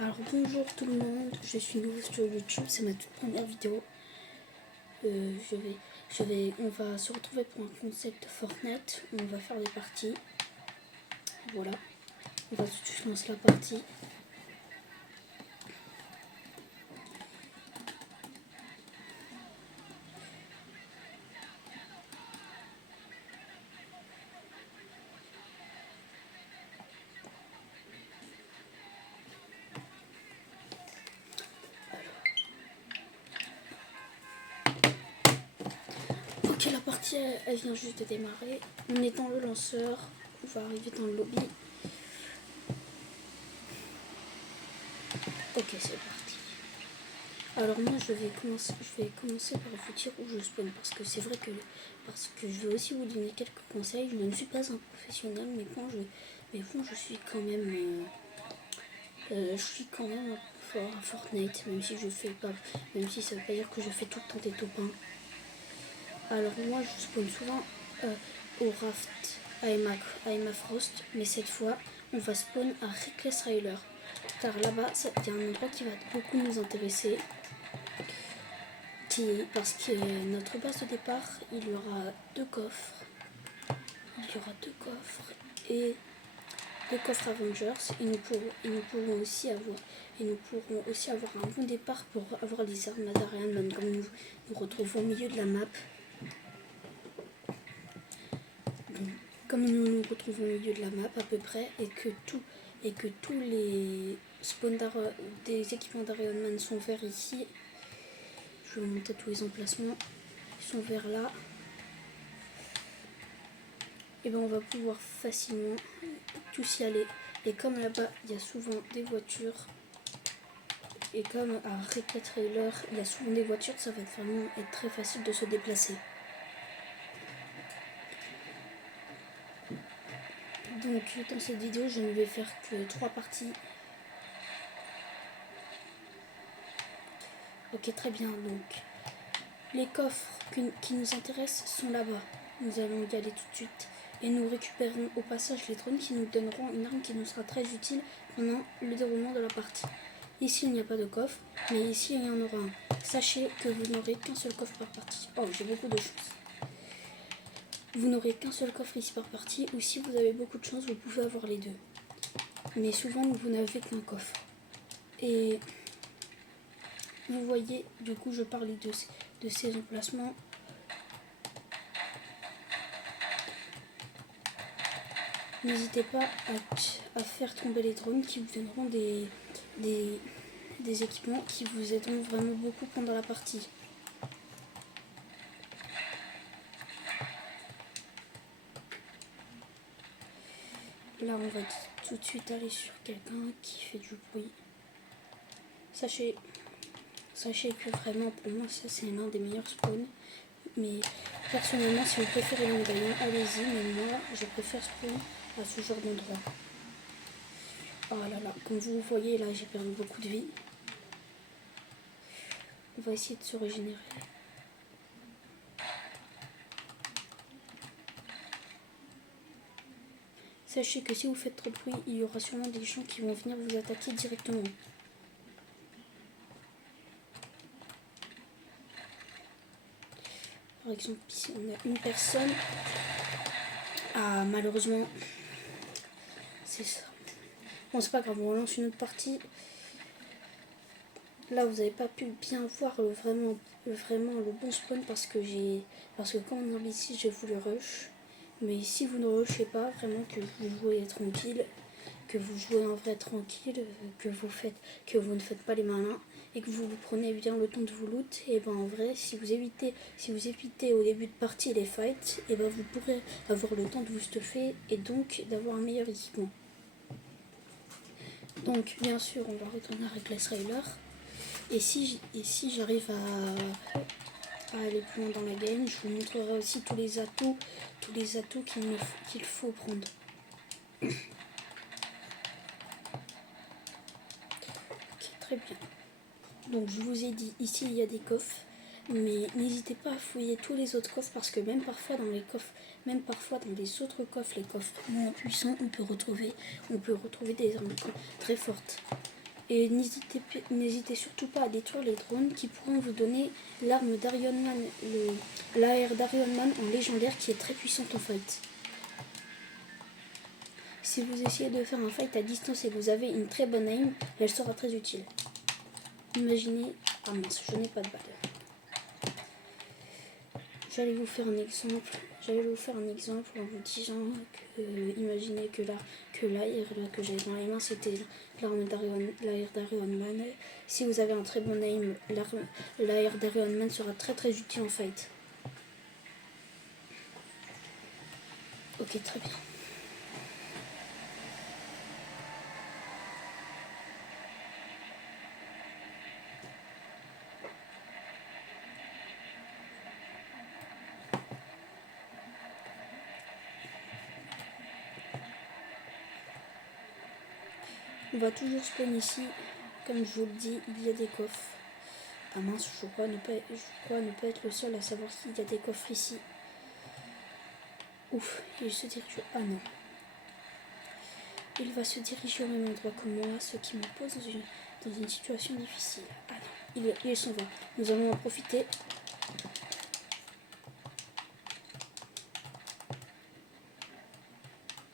Alors bonjour tout le monde, je suis nouveau sur YouTube, c'est ma toute première vidéo. On va se retrouver pour un concept Fortnite, on va faire des parties. Voilà, on va tout de suite lancer la partie. Ok, la partie elle vient juste de démarrer. On est dans le lanceur, on va arriver dans le lobby. Ok, c'est parti. Alors moi je vais commencer par vous dire où je spawn parce que c'est vrai que je vais aussi vous donner quelques conseils. Je ne suis pas un professionnel, mais bon je suis quand même un peu fort à Fortnite, même si ça veut pas dire que je fais tout le temps des top 1. Alors moi je spawn souvent au Raft à Emma Frost, mais cette fois on va spawn à Reckless Trailer, car là-bas il y a un endroit qui va beaucoup nous intéresser, parce que notre base de départ il y aura deux coffres et deux coffres Avengers, et nous pourrons aussi avoir un bon départ pour avoir les armes d'Iron Man, comme nous retrouvons au milieu de la map. Comme nous nous retrouvons au milieu de la map à peu près, et que tous les spawns des équipements d'Iron Man sont verts ici, je vais vous montrer tous les emplacements, ils sont verts là, et ben on va pouvoir facilement tous y aller. Et comme là-bas il y a souvent des voitures, et comme à Reckless Trailer il y a souvent des voitures, ça va vraiment être très facile de se déplacer. Donc dans cette vidéo je ne vais faire que 3 parties. Ok, très bien, donc les coffres qui nous intéressent sont là-bas. Nous allons y aller tout de suite. Et nous récupérons au passage les drones qui nous donneront une arme qui nous sera très utile pendant le déroulement de la partie. Ici il n'y a pas de coffre, mais ici il y en aura un. Sachez que vous n'aurez qu'un seul coffre par partie. Oh, j'ai beaucoup de chance. Vous n'aurez qu'un seul coffre ici par partie, ou si vous avez beaucoup de chance, vous pouvez avoir les deux. Mais souvent vous n'avez qu'un coffre. Et vous voyez, du coup je parlais de ces emplacements. N'hésitez pas à faire tomber les drones qui vous donneront des équipements qui vous aideront vraiment beaucoup pendant la partie. Là on va tout de suite aller sur quelqu'un qui fait du bruit. Sachez que vraiment pour moi ça c'est l'un des meilleurs spawns. Mais personnellement si vous préférez le médaillon, allez-y, mais moi je préfère spawn à ce genre d'endroit. Oh là là, comme vous voyez là j'ai perdu beaucoup de vie. On va essayer de se régénérer. Sachez que si vous faites trop de bruit, il y aura sûrement des gens qui vont venir vous attaquer directement. Par exemple, ici on a une personne. Ah, malheureusement, c'est ça. Bon, c'est pas grave, on lance une autre partie. Là, vous n'avez pas pu bien voir vraiment le bon spawn parce que quand on arrive ici, j'ai voulu rush. Mais si vous ne rushez pas, vraiment que vous jouez tranquille, que vous jouez en vrai tranquille, que vous ne faites pas les malins et que vous prenez bien le temps de vous loot, et ben en vrai si vous évitez au début de partie les fights, et ben vous pourrez avoir le temps de vous stuffer et donc d'avoir un meilleur équipement. Donc bien sûr on va retourner à Reckless Trailer, et si j'arrive à aller plus loin dans la game, je vous montrerai aussi tous les atouts qu'il faut prendre. Très bien. Donc je vous ai dit, ici il y a des coffres, mais n'hésitez pas à fouiller tous les autres coffres parce que même parfois dans les autres coffres, les coffres moins puissants, on peut retrouver des armes très fortes. Et n'hésitez surtout pas à détruire les drones qui pourront vous donner l'arme d'Iron Man, l'AR d'Iron Man en légendaire qui est très puissante en fight. Si vous essayez de faire un fight à distance et que vous avez une très bonne aim, elle sera très utile. Imaginez... Ah mince, je n'ai pas de balle. J'allais vous faire un exemple en vous disant que, imaginez que l'AR que j'avais dans les mains, c'était l'AR d'Iron Man. Si vous avez un très bon aim, l'AR d'Iron Man sera très très utile en fight. Ok, très bien. On va toujours spawn ici. Comme je vous le dis, il y a des coffres. Ah mince, je crois ne pas être le seul à savoir qu'il y a des coffres ici. Ouf, il se dirige... Ah non. Il va se diriger au même endroit que moi, ce qui me pose dans une situation difficile. Ah non, il s'en va. Nous allons en profiter.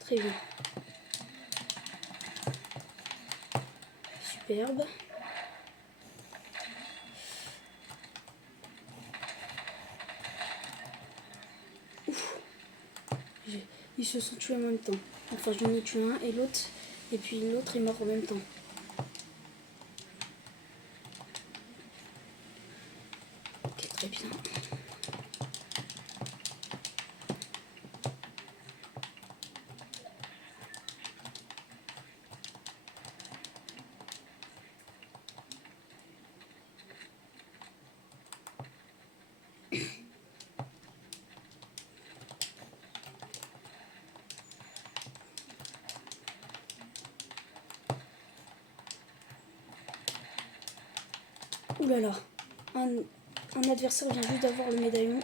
Très bien. Superbe. Ouf. Ils se sont tués en même temps. Enfin, j'en ai tué un et l'autre. Et puis l'autre est mort en même temps. Ok, très bien. Ouh là là. Un adversaire vient juste d'avoir le médaillon.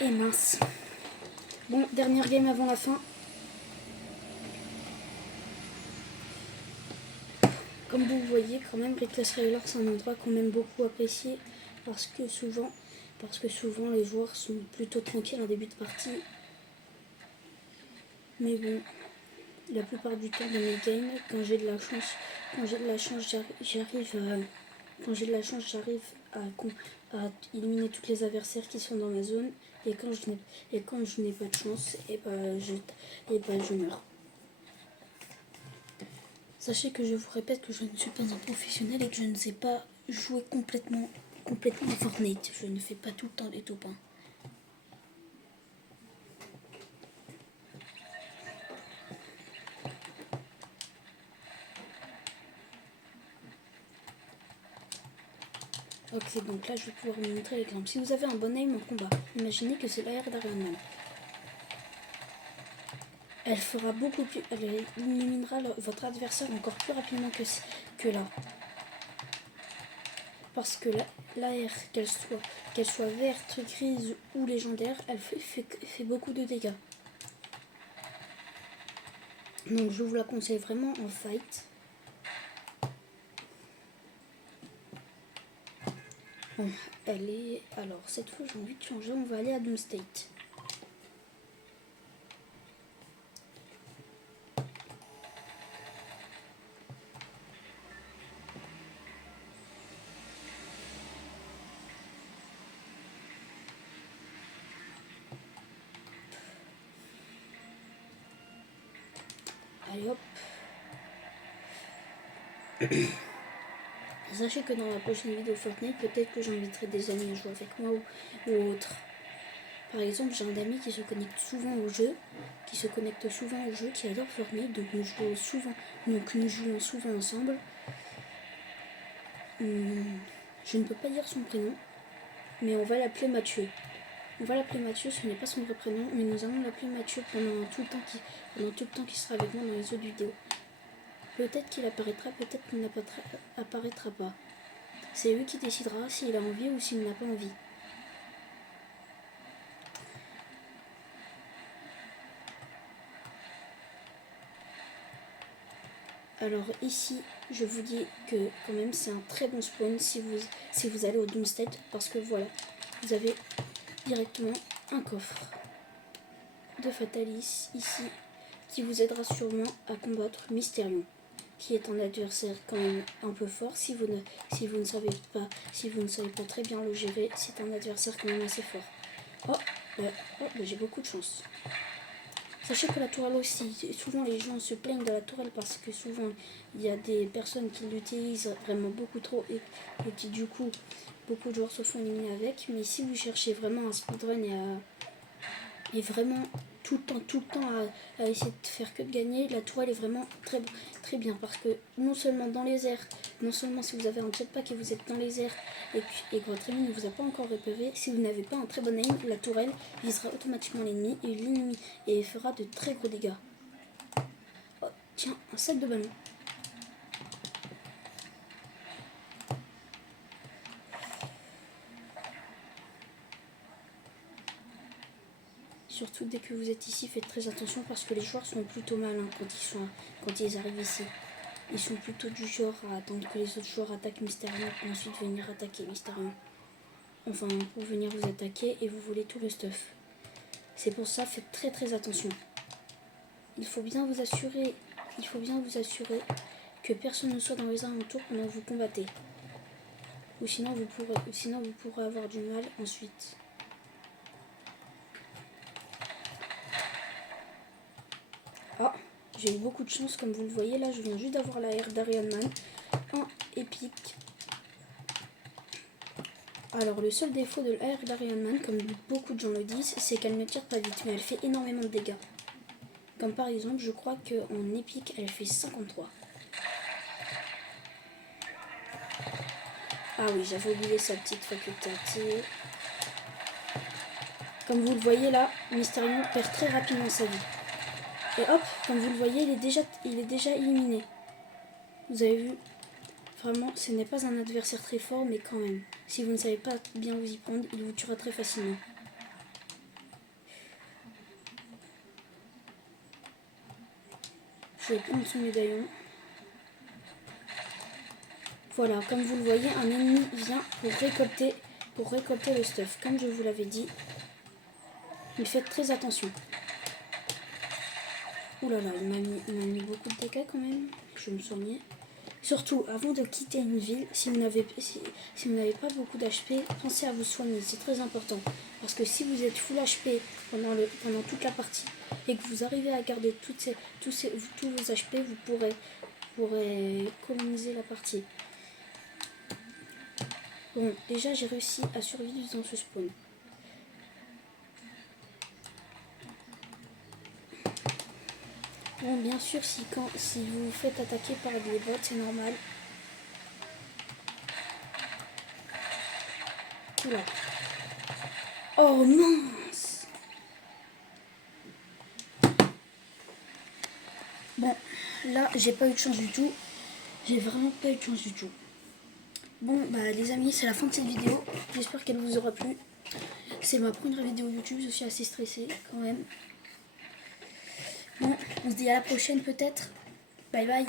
Et mince. Bon, dernière game avant la fin. Comme vous voyez, quand même, Reckless Railer, c'est un endroit qu'on aime beaucoup apprécier parce que souvent les joueurs sont plutôt tranquilles en début de partie. Mais bon, la plupart du temps dans mes games, quand j'ai de la chance, j'arrive à éliminer tous les adversaires qui sont dans ma zone. Et quand je n'ai pas de chance, et je meurs. Sachez que je vous répète que je ne suis pas un professionnel et que je ne sais pas jouer complètement à Fortnite. Je ne fais pas tout le temps les top 1. Ok, donc là je vais pouvoir vous montrer l'exemple. Si vous avez un bon aim en combat, imaginez que c'est l'AR d'Iron Man. Elle éliminera votre adversaire encore plus rapidement que là. Parce que l'AR, qu'elle soit verte, grise ou légendaire, elle fait beaucoup de dégâts. Donc je vous la conseille vraiment en fight. Bon, elle est... Alors cette fois j'ai envie de changer, on va aller à Doom State. Allez hop. Sachez que dans la prochaine vidéo Fortnite, peut-être que j'inviterai des amis à jouer avec moi ou autre. Par exemple, j'ai un ami qui se connecte souvent au jeu, qui adore Fortnite, donc nous jouons souvent ensemble. Je ne peux pas dire son prénom, mais on va l'appeler Mathieu. Ce n'est pas son vrai prénom, mais nous allons l'appeler Mathieu pendant tout le temps qu'il sera avec moi dans les autres vidéos. Peut-être qu'il apparaîtra, peut-être qu'il n'apparaîtra pas. C'est lui qui décidera s'il a envie ou s'il n'a pas envie. Alors ici, je vous dis que quand même c'est un très bon spawn si vous allez au Doomstead, parce que voilà, vous avez directement un coffre de Fatalis ici qui vous aidera sûrement à combattre Mysterion, qui est un adversaire quand même un peu fort. Si vous ne savez pas très bien le gérer, c'est un adversaire quand même assez fort. Bah, j'ai beaucoup de chance. Sachez que la tourelle aussi, souvent les gens se plaignent de la tourelle parce que souvent il y a des personnes qui l'utilisent vraiment beaucoup trop et qui du coup beaucoup de joueurs se font éliminer avec. Mais si vous cherchez vraiment un speedrun et vraiment tout le temps à essayer de faire que de gagner, la tourelle est vraiment très bien, parce que non seulement dans les airs, non seulement si vous avez un jetpack et vous êtes dans les airs et que votre ennemi ne vous a pas encore repéré, si vous n'avez pas un très bon aim, la tourelle visera automatiquement l'ennemi et fera de très gros dégâts. Oh, tiens, un sac de ballon. Surtout dès que vous êtes ici, faites très attention parce que les joueurs sont plutôt malins quand ils arrivent ici. Ils sont plutôt du genre à attendre que les autres joueurs attaquent Mysterion et ensuite venir attaquer Mysterion. Enfin, pour venir vous attaquer et vous voler tout le stuff. C'est pour ça, faites très attention. Il faut bien vous assurer que personne ne soit dans les alentours pendant que vous combattez. Ou sinon vous pourrez avoir du mal ensuite. Ah, j'ai eu beaucoup de chance comme vous le voyez là, je viens juste d'avoir la R d'Arian Man en épique. Alors le seul défaut de la R d'Arian Man, comme beaucoup de gens le disent, c'est qu'elle ne tire pas vite, mais elle fait énormément de dégâts. Comme par exemple, je crois qu'en épique, elle fait 53. Ah oui, j'avais oublié sa petite facultative. Comme vous le voyez là, Mysterion perd très rapidement sa vie. Et hop, comme vous le voyez, il est déjà éliminé. Vous avez vu, vraiment, ce n'est pas un adversaire très fort, mais quand même, si vous ne savez pas bien vous y prendre, il vous tuera très facilement. Je vais prendre son médaillon. Voilà, comme vous le voyez, un ennemi vient pour récolter le stuff. Comme je vous l'avais dit, mais faites très attention. Ouh là là, il m'a mis beaucoup de dégâts quand même. Je me soignais. Surtout, avant de quitter une ville, si vous n'avez pas beaucoup d'HP, pensez à vous soigner. C'est très important. Parce que si vous êtes full HP pendant toute la partie et que vous arrivez à garder tous vos HP, vous pourrez coloniser la partie. Bon, déjà j'ai réussi à survivre dans ce spawn. Bon, bien sûr, si vous vous faites attaquer par des bots, c'est normal. Oula. Oh mince! Bon, là, j'ai pas eu de chance du tout. J'ai vraiment pas eu de chance du tout. Bon, bah les amis, c'est la fin de cette vidéo. J'espère qu'elle vous aura plu. C'est ma première vidéo YouTube, je suis assez stressée quand même. Bon, on se dit à la prochaine peut-être. Bye bye.